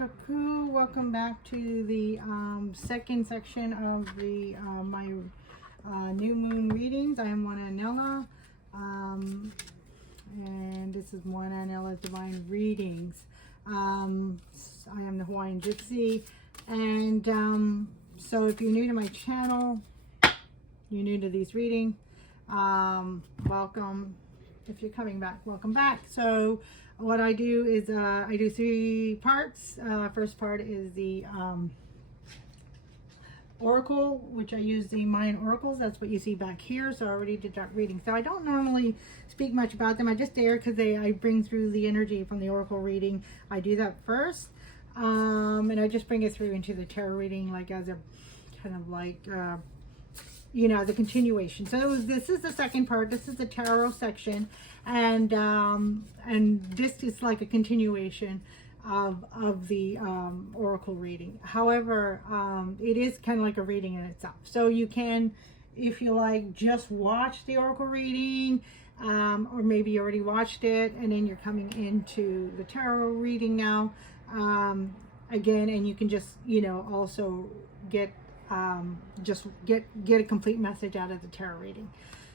Kaku. Welcome back to the second section of the my new moon readings. I am Moana Anela, and this is Moana Anela's divine readings. I am the Hawaiian Gypsy, and so if you're new to my channel, you're new to these readings, welcome. If you're coming back, welcome back. So what I do is I do 3 parts. First part is the Oracle, which I use the Mayan Oracles. That's what you see back here. So I already did that reading. So I don't normally speak much about them. I just dare because I bring through the energy from the Oracle reading. I do that first. And I just bring it through into the tarot reading, like as a kind of like, you know, the continuation. So this is the second part. This is the tarot section, and this is like a continuation of the oracle reading. However, it is kind of like a reading in itself. So you can, if you like, just watch the oracle reading, or maybe you already watched it and then you're coming into the tarot reading now, again, and you can just, you know, also get just get a complete message out of the tarot reading.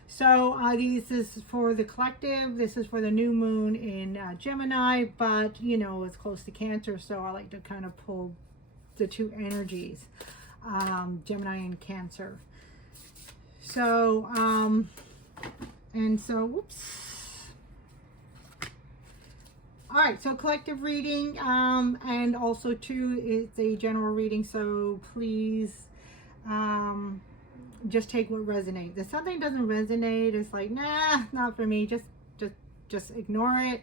So this is for the collective. This is for the new moon in Gemini, but you know, it's close to Cancer, so I like to kind of pull the 2 energies, Gemini and Cancer. So and so whoops. All right, so collective reading, and also too, it's a general reading, so please just take what resonates. If something doesn't resonate, it's like, nah, not for me. Just ignore it,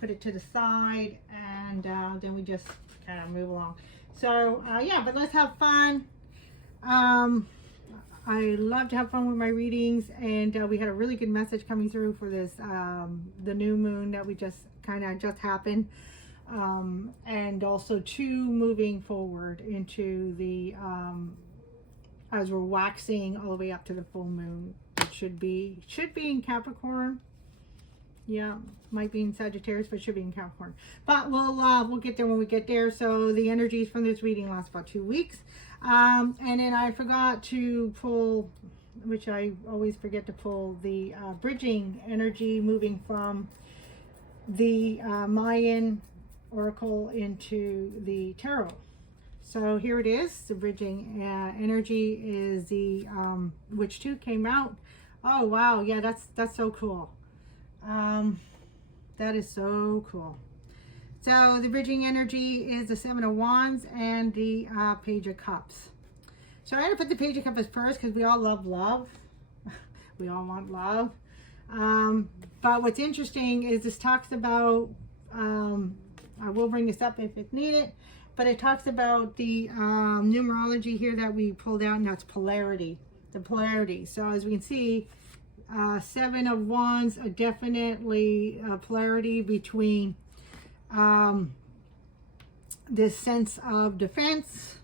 put it to the side, and then we just kind of move along. So yeah, but let's have fun. I love to have fun with my readings, and we had a really good message coming through for this the new moon that we just happened, and also moving forward into the as we're waxing all the way up to the full moon. It should be in Capricorn. Yeah, might be in Sagittarius, but should be in Capricorn. But we'll get there when we get there. So the energies from this reading last about 2 weeks. And then I forgot to pull, which I always forget to pull, the bridging energy moving from the Mayan Oracle into the tarot. So here it is. The bridging energy is the which 2 came out. Oh wow, yeah, that's so cool. That is so cool. So the bridging energy is the 7 of Wands and the Page of Cups. So I'm going to put the Page of Cups first because we all love love. We all want love. But what's interesting is this talks about, I will bring this up if it's needed, but it talks about the numerology here that we pulled out, and that's polarity. The polarity. So as we can see, 7 of Wands, definitely polarity between this sense of defense,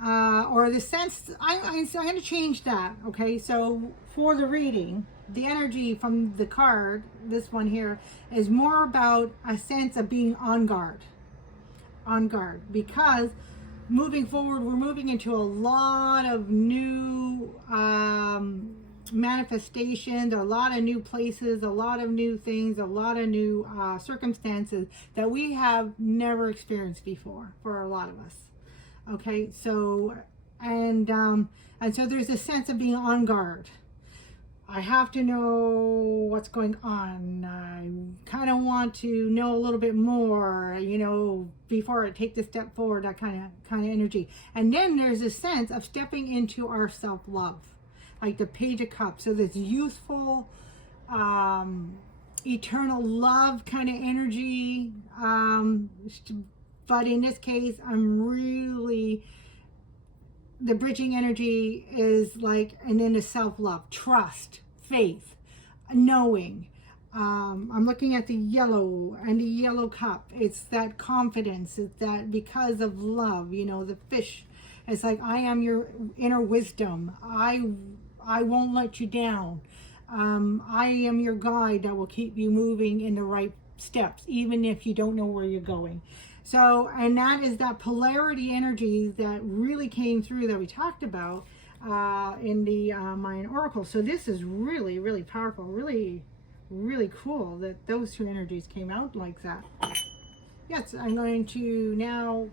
or the sense, I'm going to change that. Okay, so for the reading, the energy from the card, this one here, is more about a sense of being on guard, because moving forward, we're moving into a lot of new manifestations, a lot of new places, a lot of new things, a lot of new circumstances that we have never experienced before for a lot of us. Okay, so and so there's a sense of being on guard. I have to know what's going on. I kind of want to know a little bit more, you know, before I take the step forward, that kind of energy. And then there's a sense of stepping into our self-love, like the Page of Cups. So this youthful, eternal love kind of energy. But in this case, the bridging energy is like, and then the self-love, trust, faith, knowing. I'm looking at the yellow and the yellow cup. It's that confidence. It's that because of love, you know, the fish. It's like, I am your inner wisdom. I won't let you down. I am your guide that will keep you moving in the right steps, even if you don't know where you're going. So, and that is that polarity energy that really came through that we talked about in the Mayan Oracles. So this is really, really powerful, really, really cool that those two energies came out like that. Yes, I'm going to now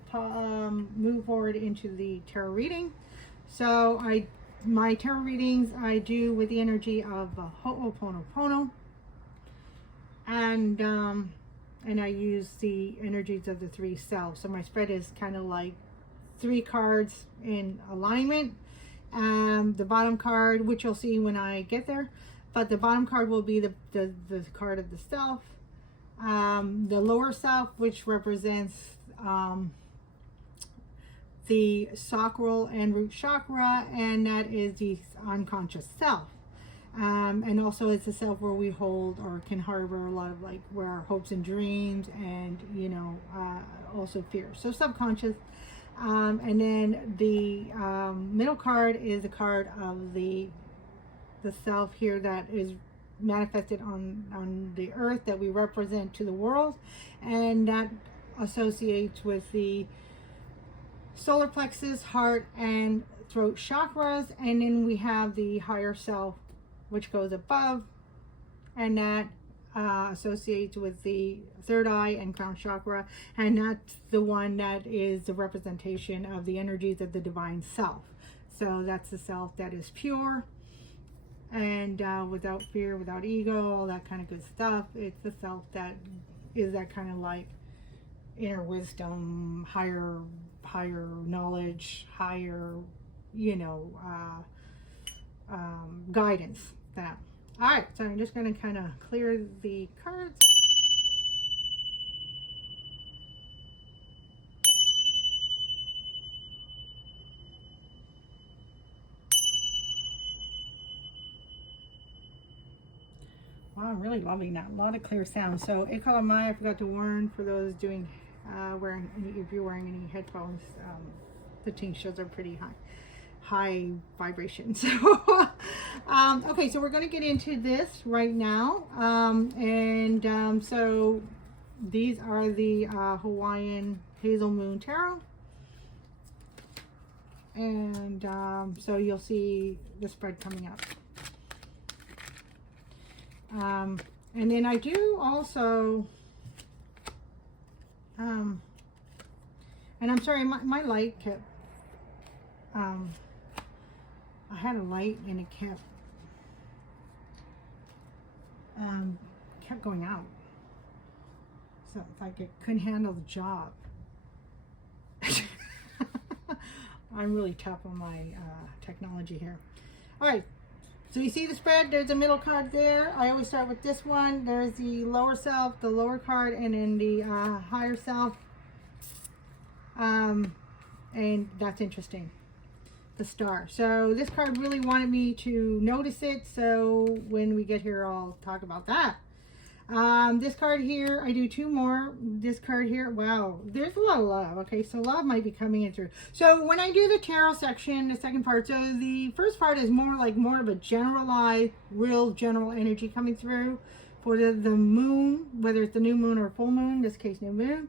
move forward into the tarot reading. So my tarot readings I do with the energy of Ho'o Pono Pono, and I use the energies of the three selves. So my spread is kind of like 3 cards in alignment. The bottom card, which you'll see when I get there, but the bottom card will be the card of the self. The lower self, which represents the sacral and root chakra, and that is the unconscious self. And also it's a self where we hold or can harbor a lot of like where our hopes and dreams and, you know, also fear. So subconscious. And then the middle card is a card of the self here that is manifested on the earth that we represent to the world, and that associates with the solar plexus, heart, and throat chakras. And then we have the higher self, which goes above, and that associates with the third eye and crown chakra, and that's the one that is the representation of the energies of the divine self. So that's the self that is pure and without fear, without ego, all that kind of good stuff. It's the self that is that kind of like inner wisdom, higher knowledge, higher, you know, guidance. That. All right, so I'm just going to kind of clear the cards. Wow, I'm really loving that. A lot of clear sound. So, Ekalama, I forgot to warn for those doing, wearing, if you're wearing any headphones, the tinctures are pretty high vibration. So okay, so we're going to get into this right now, so these are the Hawaiian Hazel Moon Tarot, and so you'll see the spread coming up, and then I do also and I'm sorry, my light kept I had a light and it kept going out. So it's like it couldn't handle the job. I'm really tough on my technology here. All right, so you see the spread, there's a middle card there. I always start with this one. There's the lower self, the lower card, and then the higher self. And that's interesting. The star. So this card really wanted me to notice it, so when we get here I'll talk about that. This card here, I do 2 more. This card here, wow, there's a lot of love. Okay, so love might be coming in through. So when I do the tarot section, the second part, so the first part is more of a generalized, real general energy coming through for the moon, whether it's the new moon or full moon, in this case new moon.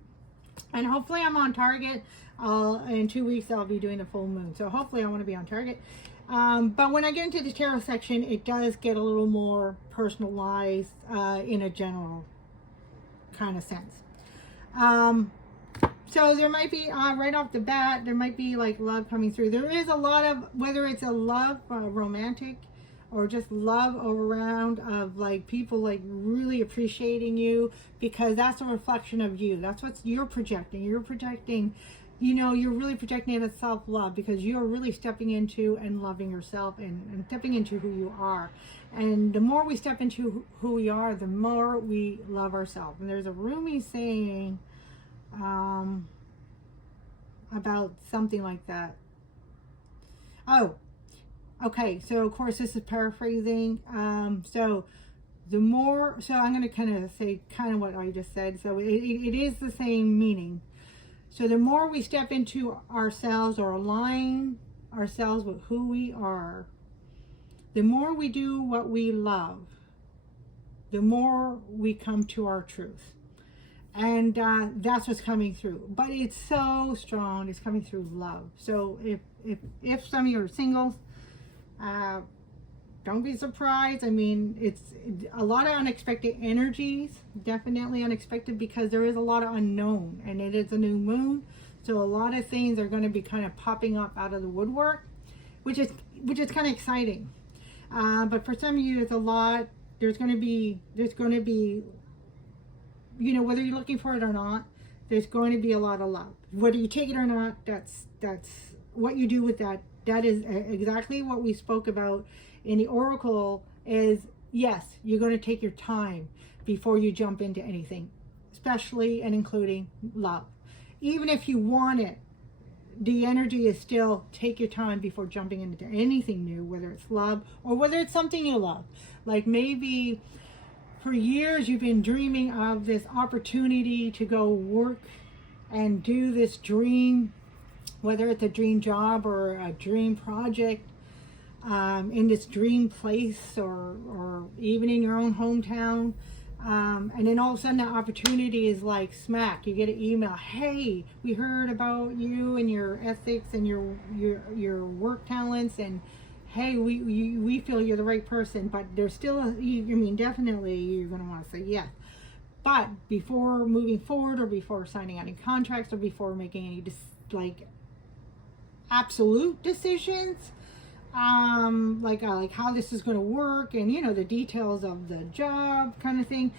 And hopefully I'm on target. In 2 weeks I'll be doing a full moon, so hopefully I want to be on target. But when I get into the tarot section, it does get a little more personalized in a general kind of sense. So there might be right off the bat, there might be like love coming through. There is a lot of, whether it's a love romantic or just love around of like people like really appreciating you, because that's a reflection of you. That's what you're projecting. You're projecting, you know, you're really projecting it as self-love, because you're really stepping into and loving yourself and stepping into who you are. And the more we step into who we are, the more we love ourselves. And there's a Rumi saying about something like that. Oh, okay, so of course this is paraphrasing. So I'm going to kind of say kind of what I just said. So it is the same meaning. So the more we step into ourselves or align ourselves with who we are, the more we do what we love, the more we come to our truth. And that's what's coming through. But it's so strong. It's coming through love. So if some of you are singles, don't be surprised. I mean, it's a lot of unexpected energies, definitely unexpected, because there is a lot of unknown, and it is a new moon. So a lot of things are going to be kind of popping up out of the woodwork, which is kind of exciting. But for some of you, it's a lot. There's going to be, you know, whether you're looking for it or not, there's going to be a lot of love. Whether you take it or not, that's what you do with that. That is exactly what we spoke about in the oracle. Is yes, you're going to take your time before you jump into anything, especially and including love. Even if you want it, the energy is still take your time before jumping into anything new, whether it's love or whether it's something you love. Like maybe for years you've been dreaming of this opportunity to go work and do this dream, whether it's a dream job or a dream project, in this dream place, or even in your own hometown. And then all of a sudden that opportunity is like smack. You get an email, hey, we heard about you and your ethics and your work talents, and hey, we feel you're the right person. But there's still definitely you're going to want to say yes. But before moving forward, or before signing any contracts, or before making any absolute decisions, like how this is going to work, and the details of the job kind of thing,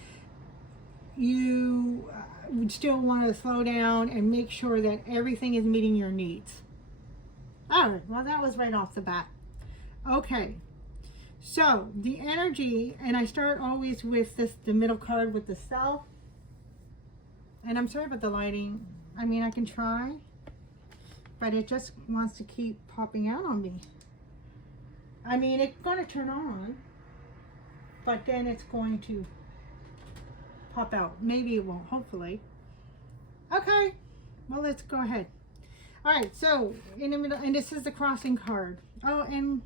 you would still want to slow down and make sure that everything is meeting your needs. All right, well, that was right off the bat. Okay, so the energy, and I start always with the middle card with the self. And I'm sorry about the lighting. I mean, I can try, but it just wants to keep popping out on me. I mean, it's going to turn on, but then it's going to pop out. Maybe it won't, hopefully. Okay, well, let's go ahead. All right, so in the middle, and this is the crossing card. Oh, and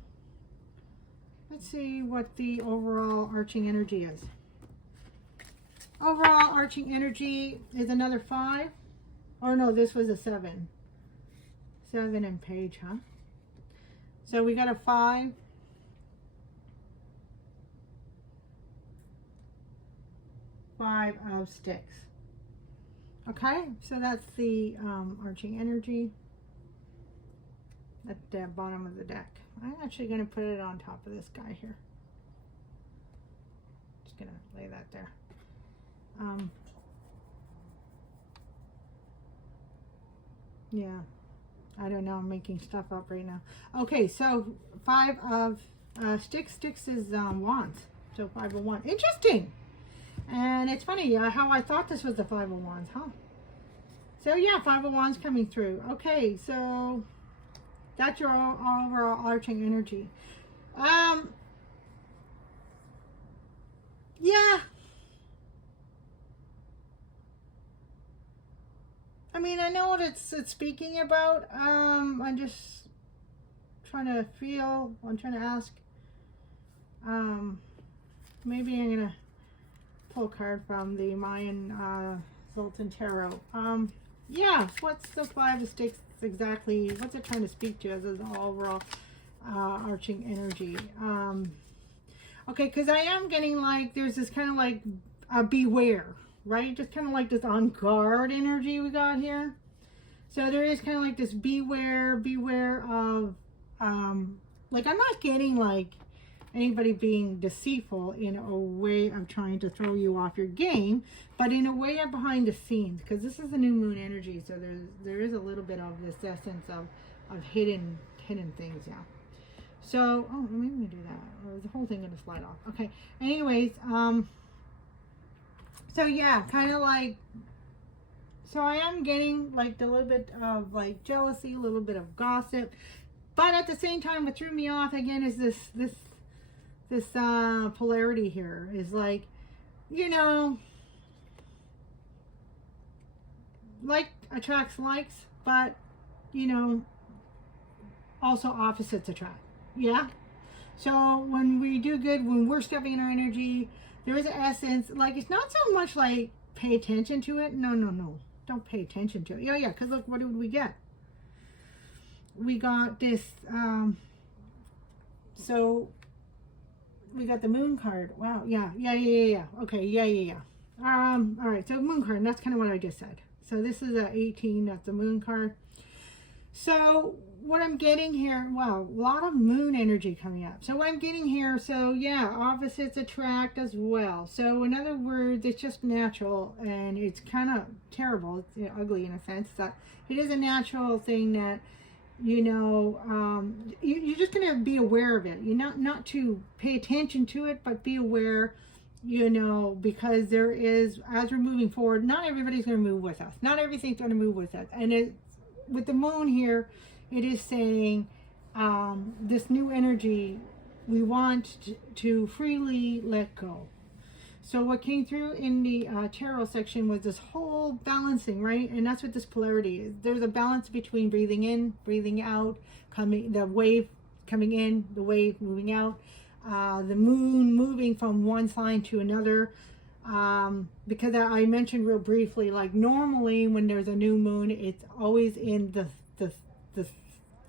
let's see what the overall arching energy is. Overall arching energy is another 5. Or no, this was a 7. 7 in page, huh? So we got a 5. 5 of sticks. Okay, so that's the arching energy at the bottom of the deck. I'm actually going to put it on top of this guy here. Just going to lay that there. Yeah, I don't know, I'm making stuff up right now. Okay, so 5 of sticks. Sticks is wands. So 5 of wands. Interesting. And it's funny how I thought this was the 5 of wands, huh? So yeah, 5 of wands coming through. Okay, so that's your overall arching energy. Yeah. I mean, I know what it's speaking about. I'm just trying to feel. I'm trying to ask. Maybe I'm gonna pull a card from the Mayan Sultan Tarot. Yeah. What's the 5 of sticks exactly? What's it trying to speak to as an overall arching energy? Okay, because I am getting like there's this kind of like beware. Right? Just kind of like this on guard energy we got here. So there is kind of like this beware of, like I'm not getting like anybody being deceitful in a way of trying to throw you off your game, but in a way of behind the scenes, because this is a new moon energy. So there is a little bit of this essence of hidden things. Yeah. So, oh, maybe we do that. Or is the whole thing going to slide off? Okay. Anyways, so yeah, kind of like, so I am getting like a little bit of like jealousy, a little bit of gossip, but at the same time, what threw me off again is this polarity here is like, like attracts likes, but also opposites attract. Yeah. So when we do good, when we're stepping in our energy, there is an essence, like it's not so much like pay attention to it. No, no, no. Don't pay attention to it. Yeah, yeah, because look, what did we get? We got this, so we got the moon card. Wow, yeah. Okay, yeah. All right, so moon card, and that's kind of what I just said. So this is a 18, that's the moon card. So what I'm getting here, wow, a lot of moon energy coming up. So what I'm getting here, so yeah, opposites attract as well. So in other words, it's just natural, and it's kind of terrible. It's, you know, ugly in a sense that it is a natural thing that, you know, you're just going to be aware of it. You're not to pay attention to it, but be aware, you know, because there is, as we're moving forward, not everybody's going to move with us. Not everything's going to move with us. And it, with the moon here, it is saying this new energy, we want to freely let go. So what came through in the tarot section was this whole balancing, right? And that's what this polarity is. There's a balance between breathing in, breathing out, the wave coming in, the wave moving out, the moon moving from one sign to another. Because I mentioned real briefly, like normally when there's a new moon, it's always in the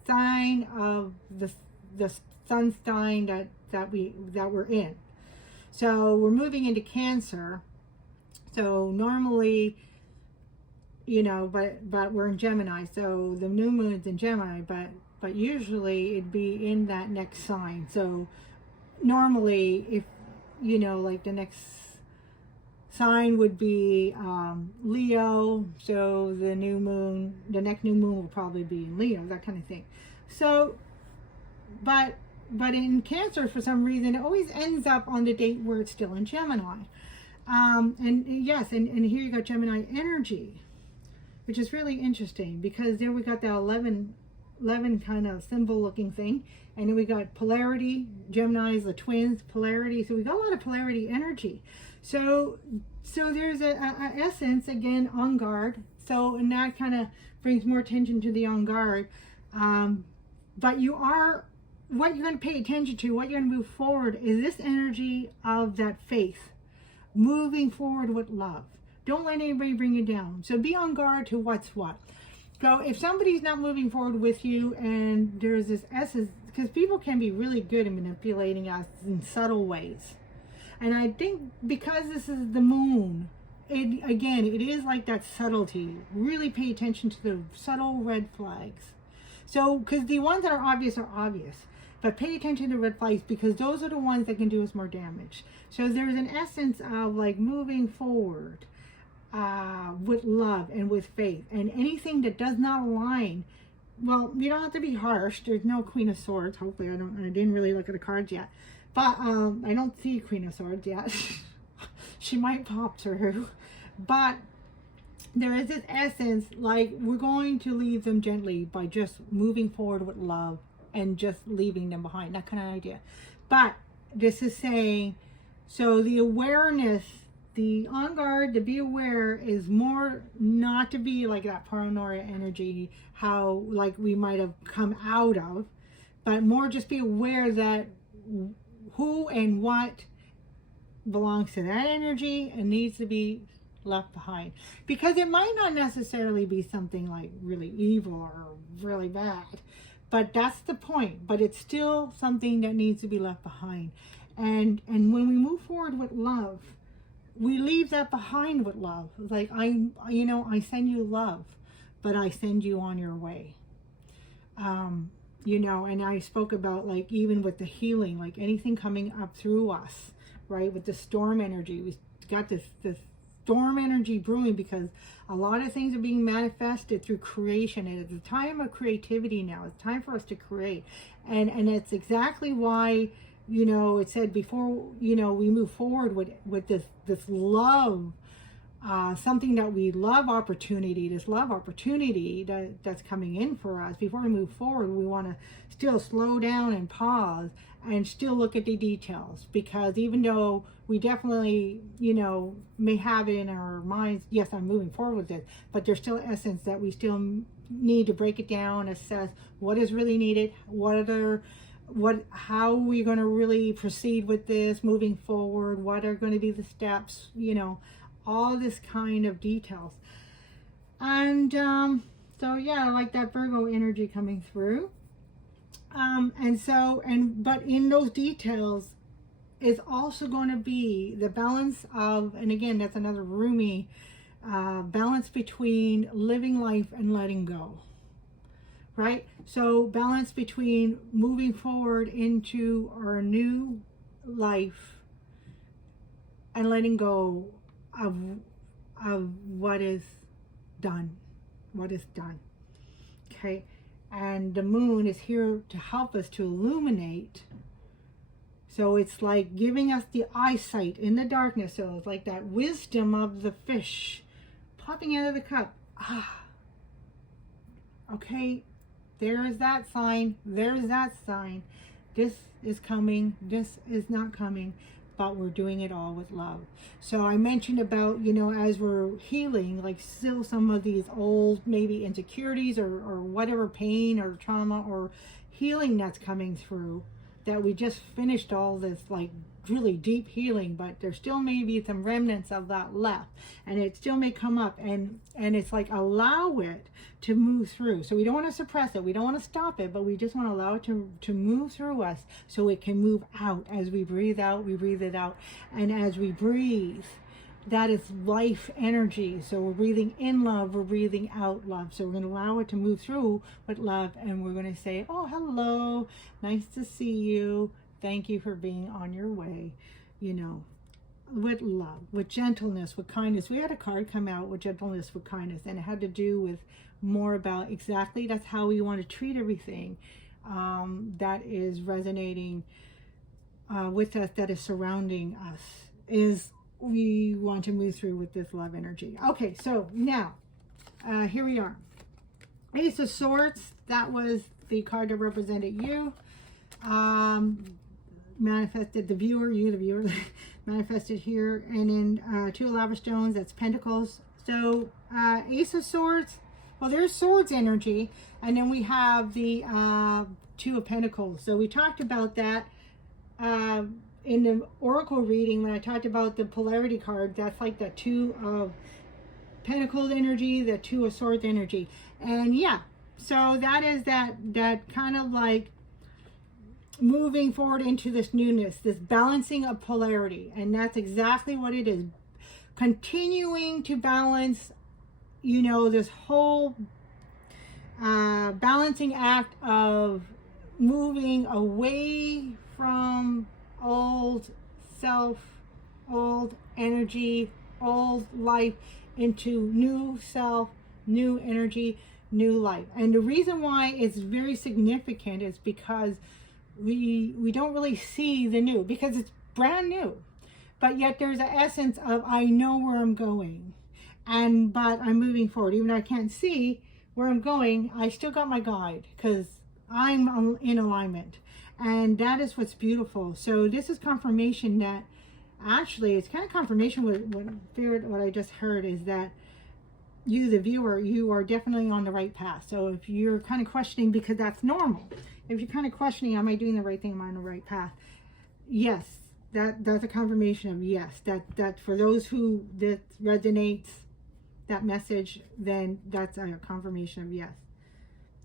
sign of the sun sign that we're in. So we're moving into Cancer. So normally, you know, but we're in Gemini. So the new moon's in Gemini, but usually it'd be in that next sign. So normally, if you know, like the next sign would be Leo. So the next new moon will probably be in Leo, that kind of thing. So, but in Cancer, for some reason, it always ends up on the date where it's still in Gemini. And yes, and here you got Gemini energy, which is really interesting because there we got that 11 kind of symbol looking thing. And then we got polarity, Gemini is the twins, polarity. So we got a lot of polarity energy. So there's a essence, again, on guard. So, and that kind of brings more attention to the on guard. But what you're going to pay attention to, what you're going to move forward is this energy of that faith, moving forward with love. Don't let anybody bring you down. So be on guard to what's what. So if somebody's not moving forward with you and there's this essence, because people can be really good at manipulating us in subtle ways. And I think because this is the moon, it is like that subtlety. Really pay attention to the subtle red flags. So, because the ones that are obvious, but pay attention to the red flags because those are the ones that can do us more damage. So there's an essence of like moving forward with love and with faith, and anything that does not align. Well, you don't have to be harsh. There's no Queen of Swords. Hopefully, I didn't really look at the cards yet, but I don't see Queen of Swords yet. She might pop through, but there is this essence, like we're going to leave them gently by just moving forward with love and just leaving them behind, that kind of idea. But this is saying, so the awareness, the on guard, to be aware is more not to be like that paranoia energy, how like we might have come out of, but more just be aware that who and what belongs to that energy and needs to be left behind, because it might not necessarily be something like really evil or really bad, but that's the point. But it's still something that needs to be left behind, and when we move forward with love, we leave that behind with love. Like I send you love, but I send you on your way. You know, and I spoke about like even with the healing, like anything coming up through us, right? With the storm energy, we got this storm energy brewing because a lot of things are being manifested through creation, and it's a time of creativity now. It's time for us to create, and it's exactly why, you know, it said before, you know, we move forward with this love, something that we love, opportunity, this love opportunity that's coming in for us. Before we move forward, we want to still slow down and pause and still look at the details, because even though we definitely, you know, may have it in our minds, yes, I'm moving forward with this, but there's still essence that we still need to break it down, assess what is really needed, how are we going to really proceed with this moving forward, what are going to be the steps, you know, all this kind of details. And so yeah, I like that Virgo energy coming through. But in those details is also going to be the balance of, and again, that's another Rumi, balance between living life and letting go, right? So balance between moving forward into our new life and letting go of what is done, okay? And the moon is here to help us to illuminate. So it's like giving us the eyesight in the darkness. So it's like that wisdom of the fish popping out of the cup. Okay, there's that sign. There's that sign. This is coming. This is not coming. But we're doing it all with love. So I mentioned about, you know, as we're healing, like still some of these old maybe insecurities or whatever pain or trauma or healing that's coming through, that we just finished all this like really deep healing, but there still may be some remnants of that left, and it still may come up, and it's like allow it to move through. So we don't want to suppress it, we don't want to stop it, but we just want to allow it to move through us so it can move out. As we breathe out, we breathe it out, and as we breathe, that is life energy. So we're breathing in love, we're breathing out love. So we're going to allow it to move through with love, and we're going to say, oh, hello, nice to see you, thank you for being on your way, you know, with love, with gentleness, with kindness. We had a card come out with gentleness, with kindness, and it had to do with more about exactly that's how we want to treat everything that is resonating with us, that is surrounding us, is we want to move through with this love energy. Okay, so now here we are. Ace of Swords, that was the card that represented you. Manifested the viewer, you the viewer, manifested here. And then two lava stones, that's Pentacles. So Ace of Swords, well, there's Swords energy, and then we have the Two of Pentacles. So we talked about that in the Oracle reading when I talked about the polarity card. That's like the Two of Pentacles energy, the Two of Swords energy. And yeah, so that is that kind of like moving forward into this newness, this balancing of polarity. And that's exactly what it is. Continuing to balance, you know, this whole balancing act of moving away from old self, old energy, old life, into new self, new energy, new life. And the reason why it's very significant is because we don't really see the new, because it's brand new, but yet there's an essence of I know where I'm going, but I'm moving forward. Even though I can't see where I'm going, I still got my guide because I'm in alignment, and that is what's beautiful. So this is confirmation that actually it's kind of confirmation what I just heard is that you, the viewer, you are definitely on the right path. So if you're kind of questioning, because that's normal, if you're kind of questioning, am I doing the right thing, am I on the right path? Yes, that's a confirmation of yes, that for those who that resonates, that message, then that's a confirmation of yes.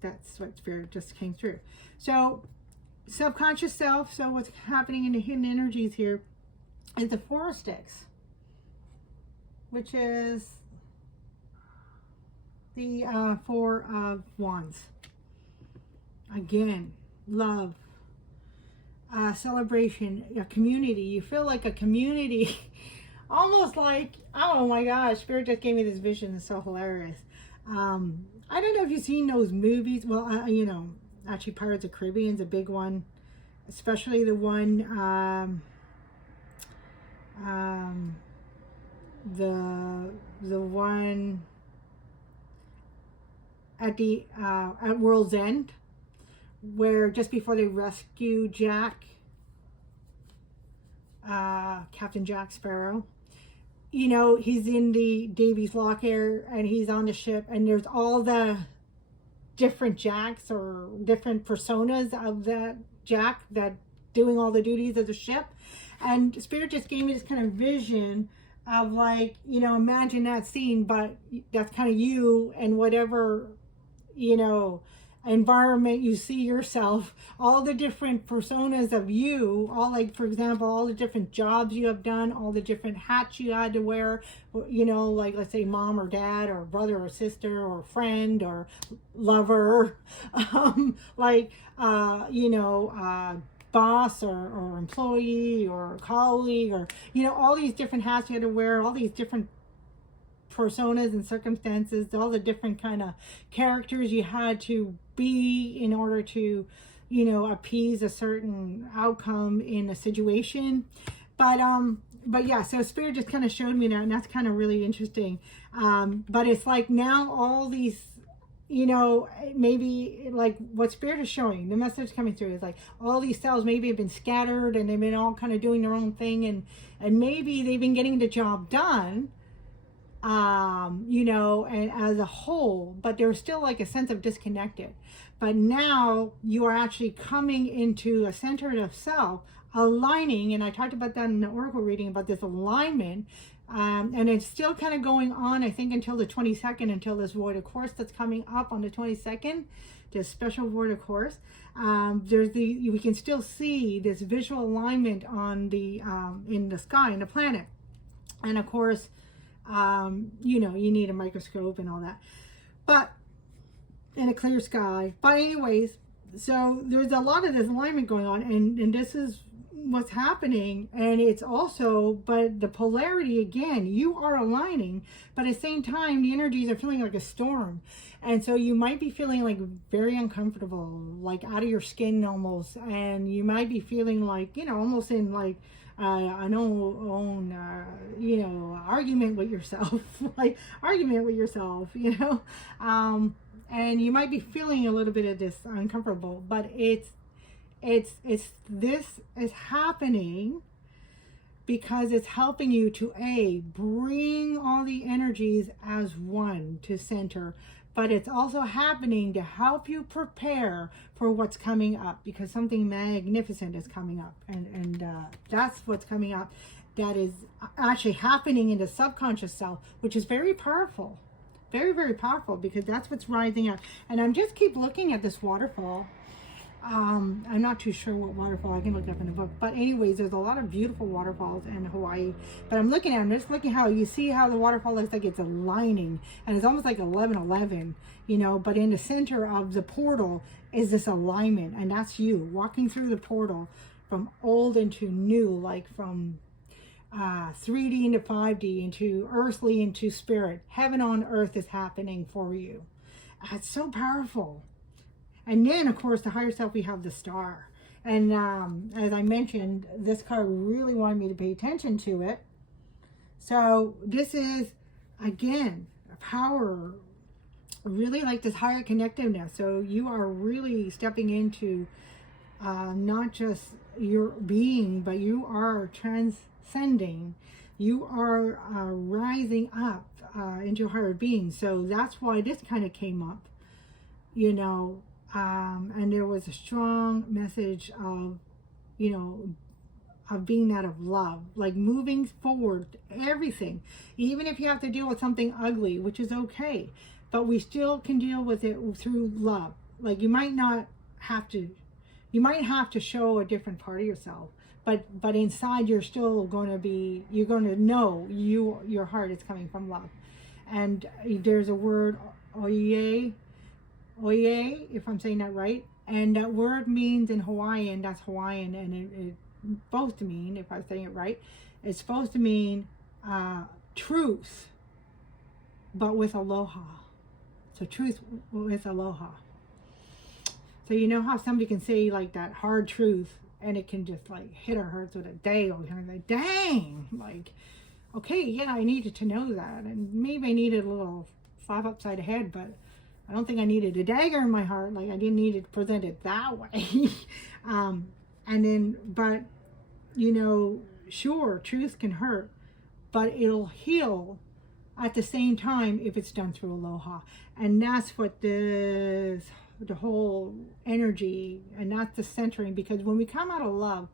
That's what Spirit just came through. So subconscious self, so what's happening in the hidden energies here is the Four of Sticks, which is the Four of Wands. Again, love, celebration, a community. You feel like a community, almost like, oh my gosh, Spirit just gave me this vision. It's so hilarious. I don't know if you've seen those movies. Well, you know, actually Pirates of the Caribbean's a big one, especially the one, the one at World's End, where just before they rescue Jack, Captain Jack Sparrow, you know, he's in the Davy's locker and he's on the ship, and there's all the different Jacks or different personas of that Jack that doing all the duties of the ship. And Spirit just gave me this kind of vision of like, you know, imagine that scene, but that's kind of you and whatever, you know, environment you see yourself, all the different personas of you, all like, for example, all the different jobs you have done, all the different hats you had to wear, you know, like let's say mom or dad or brother or sister or friend or lover, like, you know, boss or employee or colleague, or, you know, all these different hats you had to wear, all these different personas and circumstances, all the different kind of characters you had to be in order to, you know, appease a certain outcome in a situation. But yeah, so Spirit just kind of showed me that, and that's kind of really interesting. But it's like now all these, you know, maybe like what Spirit is showing, the message coming through is like all these cells maybe have been scattered and they've been all kind of doing their own thing, and maybe they've been getting the job done, you know, and as a whole, but there's still like a sense of disconnected. But now you are actually coming into a center of self, aligning, and I talked about that in the Oracle reading about this alignment, and it's still kind of going on, I think, until the 22nd, until this Void of Course that's coming up on the 22nd, this special Void of Course. We can still see this visual alignment on the in the sky, in the planet, and of course, you know, you need a microscope and all that, but in a clear sky. But anyways, so there's a lot of this alignment going on, and this is what's happening. And it's also, but the polarity again, you are aligning, but at the same time the energies are feeling like a storm, and so you might be feeling like very uncomfortable, like out of your skin almost, and you might be feeling like, you know, almost in like an own you know, argument with yourself, like argument with yourself, you know, and you might be feeling a little bit of this uncomfortable, but it's this is happening because it's helping you to bring all the energies as one to center, but it's also happening to help you prepare for what's coming up, because something magnificent is coming up, and that's what's coming up, that is actually happening in the subconscious self, which is very powerful, very, very powerful, because that's what's rising up. And I'm just keep looking at this waterfall. I'm not too sure what waterfall, I can look it up in the book, but anyways, there's a lot of beautiful waterfalls in Hawaii, but I'm looking at them, just looking how you see how the waterfall looks like it's aligning, and it's almost like 11:11, you know, but in the center of the portal is this alignment, and that's you walking through the portal from old into new, like from 3D into 5D, into earthly into spirit. Heaven on earth is happening for you. It's so powerful. And then, of course, the higher self, we have the star. And as I mentioned, this card really wanted me to pay attention to it. So this is, again, a power, really like this higher connectiveness. So you are really stepping into not just your being, but you are transcending. You are rising up into higher being. So that's why this kind of came up, you know. And there was a strong message of, you know, of being that of love, like moving forward, everything, even if you have to deal with something ugly, which is okay, but we still can deal with it through love. Like you might have to show a different part of yourself, but inside you're still going to be, you're going to know your heart is coming from love. And there's a word, oye, if I'm saying that right, and that word means in Hawaiian, that's Hawaiian, and it's supposed to mean, if I'm saying it right, it's supposed to mean truth, but with aloha. So truth with aloha. So you know how somebody can say like that hard truth, and it can just like hit our hearts with a dang, like dang, like, okay, yeah, I needed to know that, and maybe I needed a little slap upside the head, but I don't think I needed a dagger in my heart. Like I didn't need it presented that way. And then, but you know, sure, truth can hurt, but it'll heal at the same time if it's done through aloha. And that's what the whole energy, and that's the centering, because when we come out of love,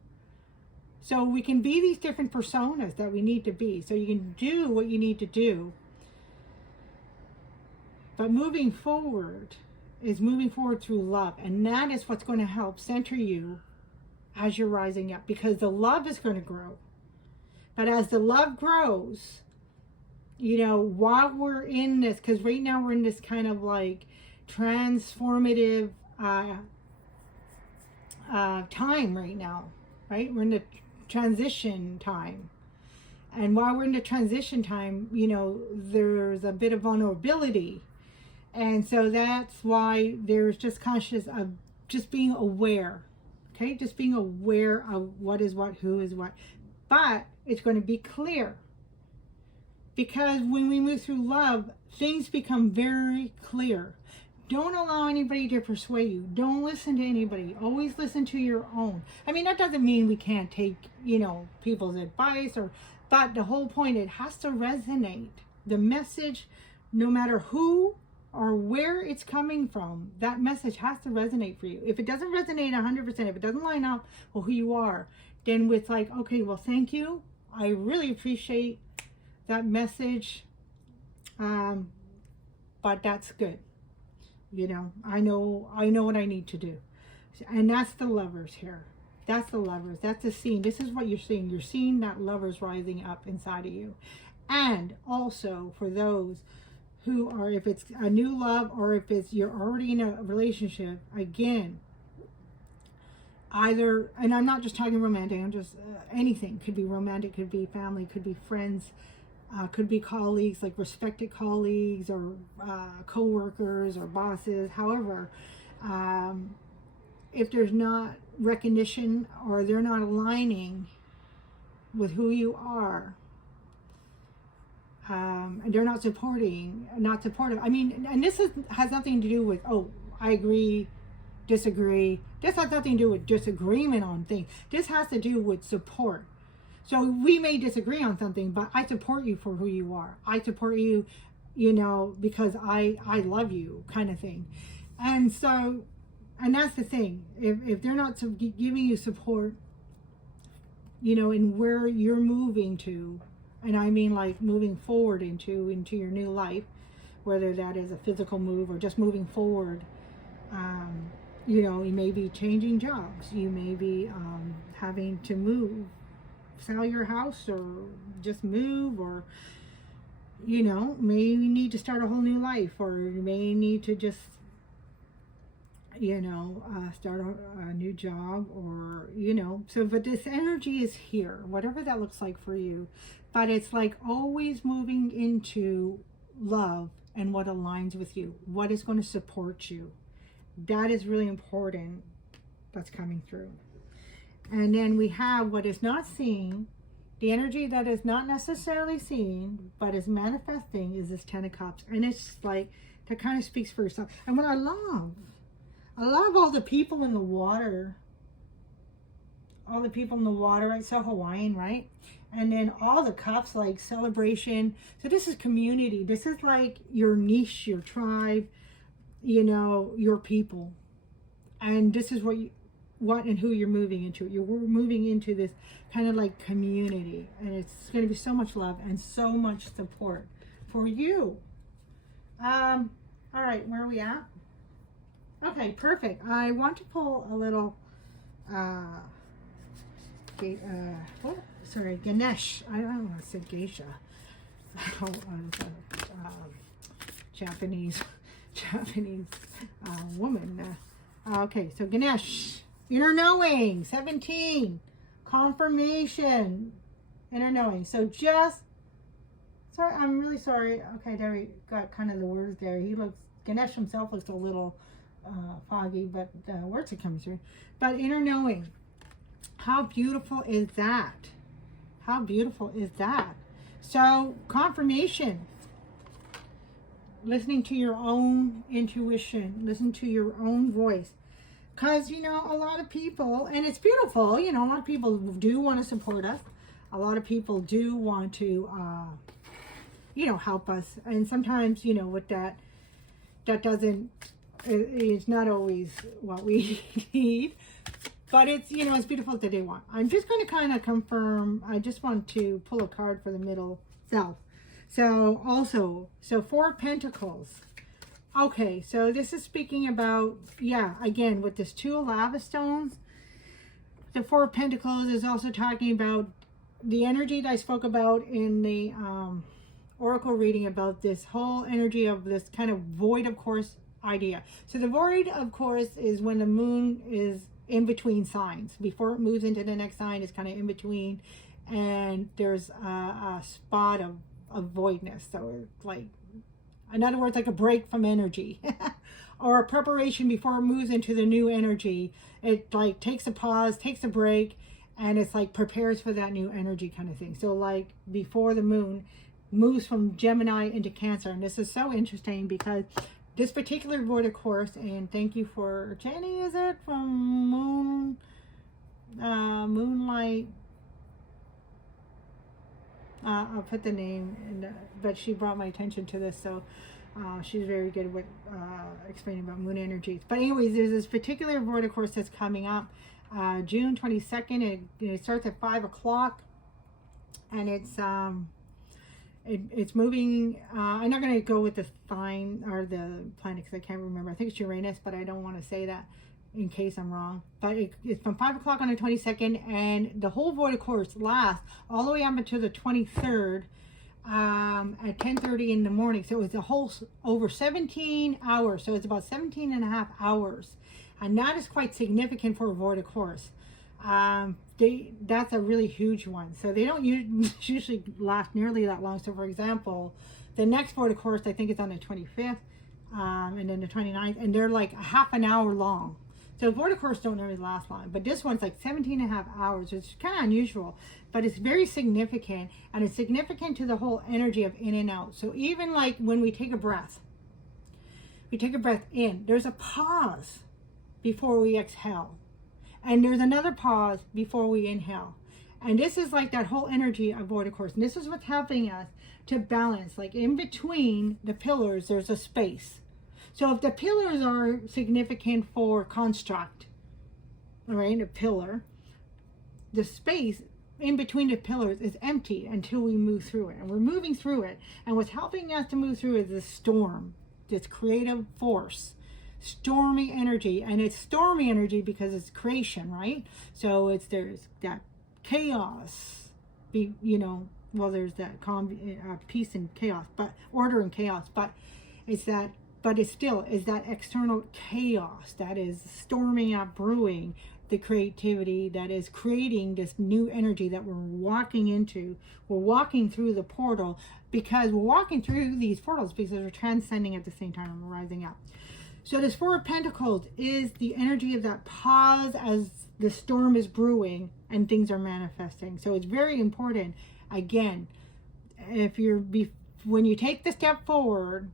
So we can be these different personas that we need to be. So you can do what you need to do. But moving forward is moving forward through love. And that is what's going to help center you as you're rising up. Because the love is going to grow. But as the love grows, you know, while we're in this, because right now we're in this kind of like transformative time right now, right? We're in the transition time. And while we're in the transition time, you know, there's a bit of vulnerability. And so that's why there's just conscious of just being aware, okay? Just being aware of what is what, who is what. But it's going to be clear. Because when we move through love, things become very clear. Don't allow anybody to persuade you. Don't listen to anybody. Always listen to your own. I mean, that doesn't mean we can't take, you know, people's advice, but the whole point, it has to resonate. The message, no matter who or where it's coming from, that message has to resonate for you. If it doesn't resonate 100%, if it doesn't line up with who you are, then it's like, okay, well, thank you. I really appreciate that message. But that's good. You know, I know what I need to do. And that's the lovers here. That's the lovers. That's the scene. This is what you're seeing. You're seeing that lovers rising up inside of you. And also for those who are, if it's a new love or if it's you're already in a relationship, again, either, and I'm not just talking romantic, I'm just anything. Could be romantic, could be family, could be friends, could be colleagues, like respected colleagues or co-workers or bosses. However, if there's not recognition or they're not aligning with who you are, and they're not supportive. I mean, and this has nothing to do with, oh, I agree, disagree. This has nothing to do with disagreement on things. This has to do with support. So we may disagree on something, but I support you for who you are. I support you, you know, because I love you, kind of thing. And so, and that's the thing. If they're not giving you support, you know, in where you're moving to, and I mean like moving forward into your new life, whether that is a physical move or just moving forward, you know, you may be changing jobs. You may be having to move, sell your house or just move, or, you know, maybe you need to start a whole new life, or you may need to just, you know, start a new job, or, you know, so, but this energy is here, whatever that looks like for you. But it's like always moving into love and what aligns with you, what is going to support you. That is really important. That's coming through. And then we have what is not seen. The energy that is not necessarily seen, but is manifesting, is this 10 of Cups. And it's like, that kind of speaks for yourself. And what I love all the people in the water. All the people in the water, right? So Hawaiian, right? And then all the cups, like celebration. So this is community. This is like your niche, your tribe, you know, your people. And this is what and who you're moving into. You're moving into this kind of like community. And it's going to be so much love and so much support for you. All right, where are we at? Okay, perfect. I want to pull a little, Ganesh. I don't want to say geisha. Japanese woman. Okay, so Ganesh, inner knowing, 17, confirmation, inner knowing. So just, sorry, I'm really sorry. Okay, there we got kind of the words there. Ganesh himself looks a little foggy, but the words are coming through. But inner knowing, how beautiful is that? How beautiful is that? So confirmation, listening to your own intuition, listen to your own voice. Because, you know, a lot of people, and it's beautiful, you know, a lot of people do want to support us. A lot of people do want to, you know, help us. And sometimes, you know, with that doesn't, it's not always what we need. But it's, you know, it's beautiful that they want. I'm just going to kind of confirm. I just want to pull a card for the middle self. So also, so 4 of Pentacles. Okay, so this is speaking about, yeah, again, with this 2 lava stones. The 4 of Pentacles is also talking about the energy that I spoke about in the oracle reading about this whole energy of this kind of void of course idea. So the void of course is when the moon is in between signs. Before it moves into the next sign, it's kind of in between. And there's a spot of voidness. So it's like, in other words, like a break from energy. Or a preparation before it moves into the new energy. It like takes a pause, takes a break, and it's like prepares for that new energy kind of thing. So like before the moon moves from Gemini into Cancer. And this is so interesting because this particular void of course, and thank you for Jenny, is it from Moonlight? I'll put the name in but she brought my attention to this, so she's very good with explaining about moon energies. But anyways, there's this particular void of course that's coming up June 22nd. It starts at 5 o'clock, and it's moving. I'm not going to go with the sign or the planet because I can't remember. I think it's Uranus, but I don't want to say that in case I'm wrong. But it's from 5 o'clock on the 22nd, and the whole void of course lasts all the way up until the 23rd at 10:30 in the morning. So it's a whole over 17 hours. So it's about 17 and a half hours, and that is quite significant for a void of course. That's a really huge one. So they don't usually last nearly that long. So for example, the next void of course I think it's on the 25th, and then the 29th, and they're like a half an hour long. So void of course don't really last long, but this one's like 17 and a half hours. It's kind of unusual, but it's very significant, and it's significant to the whole energy of in and out. So even like when we take a breath in, there's a pause before we exhale. And there's another pause before we inhale. And this is like that whole energy of void of course. And this is what's helping us to balance. Like in between the pillars, there's a space. So if the pillars are significant for construct, all right, a pillar, the space in between the pillars is empty until we move through it. And we're moving through it. And what's helping us to move through it is this storm, this creative force. Stormy energy, and it's stormy energy because it's creation, right? So there's that chaos, you know, well, there's that peace and chaos, but order and chaos, but it's still that external chaos that is storming up, brewing the creativity that is creating this new energy that we're walking into. We're walking through the portal because we're walking through these portals because we're transcending at the same time and we're rising up. So this 4 of Pentacles is the energy of that pause as the storm is brewing and things are manifesting. So it's very important. Again, when you take the step forward,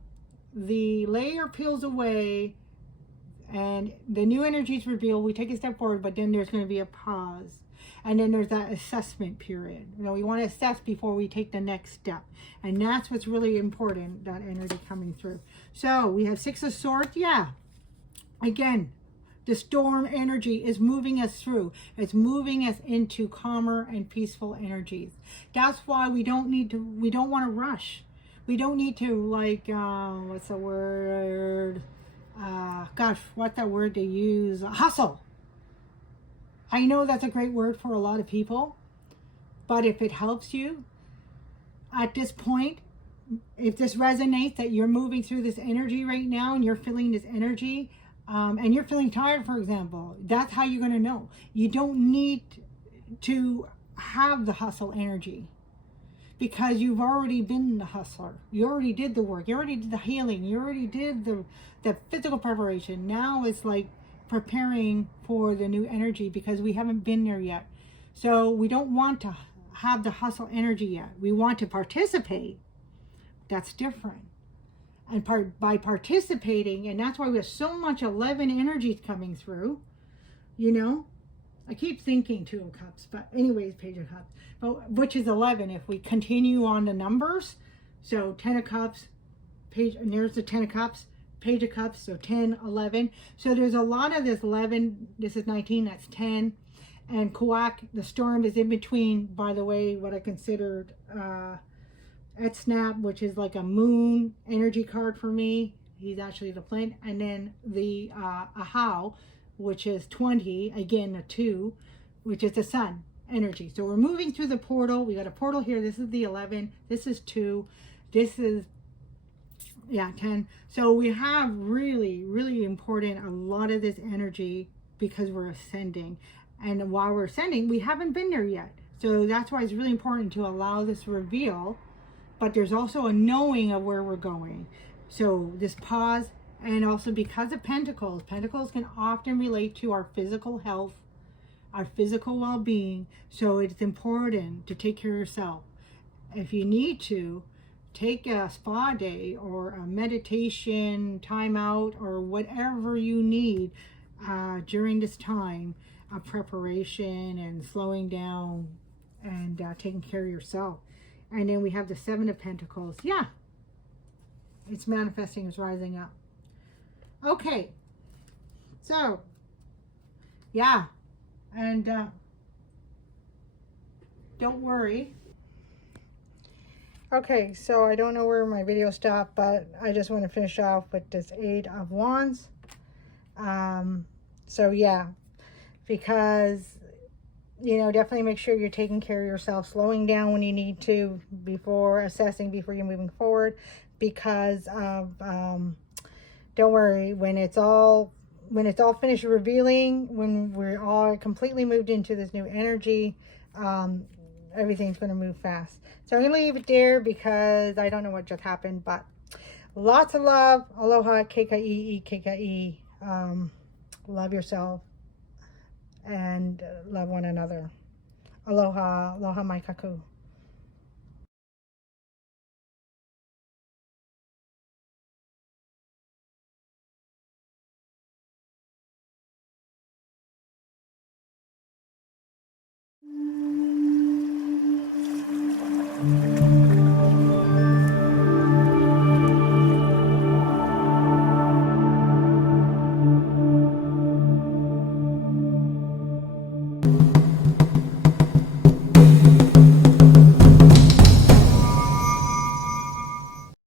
the layer peels away and the new energy is revealed. We take a step forward, but then there's going to be a pause. And then there's that assessment period. You know, we want to assess before we take the next step. And that's what's really important, that energy coming through. So we have 6 of Swords. Yeah. Again, the storm energy is moving us through. It's moving us into calmer and peaceful energies. That's why we don't want to rush. We don't need to like, what's the word? Gosh, what's that word they use? Hustle. I know that's a great word for a lot of people, but if it helps you at this point, if this resonates that you're moving through this energy right now and you're feeling this energy, and you're feeling tired, for example, that's how you're going to know. You don't need to have the hustle energy because you've already been the hustler. You already did the work. You already did the healing. You already did the physical preparation. Now it's like preparing for the new energy because we haven't been there yet. So we don't want to have the hustle energy yet. We want to participate. That's different. And by participating, and that's why we have so much 11 energies coming through, you know. I keep thinking 2 of Cups, but anyways, Page of Cups, but which is 11 if we continue on the numbers. So 10 of Cups, and there's the 10 of Cups, Page of Cups, so 10, 11. So there's a lot of this 11. This is 19, that's 10. And Kuak, the storm, is in between, by the way, what I considered Snap, which is like a moon energy card for me. He's actually the planet. And then the Ahau, which is 20, again a 2, which is the sun energy. So we're moving through the portal. We got a portal here. This is the 11. This is 2. This is, yeah, 10. So we have really, really important, a lot of this energy because we're ascending. And while we're ascending, we haven't been there yet. So that's why it's really important to allow this reveal. But there's also a knowing of where we're going. So this pause, and also because of Pentacles, Pentacles can often relate to our physical health, our physical well-being. So it's important to take care of yourself. If you need to, take a spa day or a meditation timeout or whatever you need during this time of preparation and slowing down and taking care of yourself. And then we have the 7 of Pentacles. Yeah, it's manifesting, it's rising up. Okay, so yeah, and don't worry. Okay, so I don't know where my video stopped, but I just want to finish off with this 8 of Wands. So yeah, because, you know, definitely make sure you're taking care of yourself, slowing down when you need to, before assessing, before you're moving forward, because of, don't worry, when it's all finished revealing, when we're all completely moved into this new energy, everything's going to move fast. So I'm going to leave it there because I don't know what just happened, but lots of love. Aloha, KKE, KKE. Love yourself and love one another. Aloha, aloha mai kaku.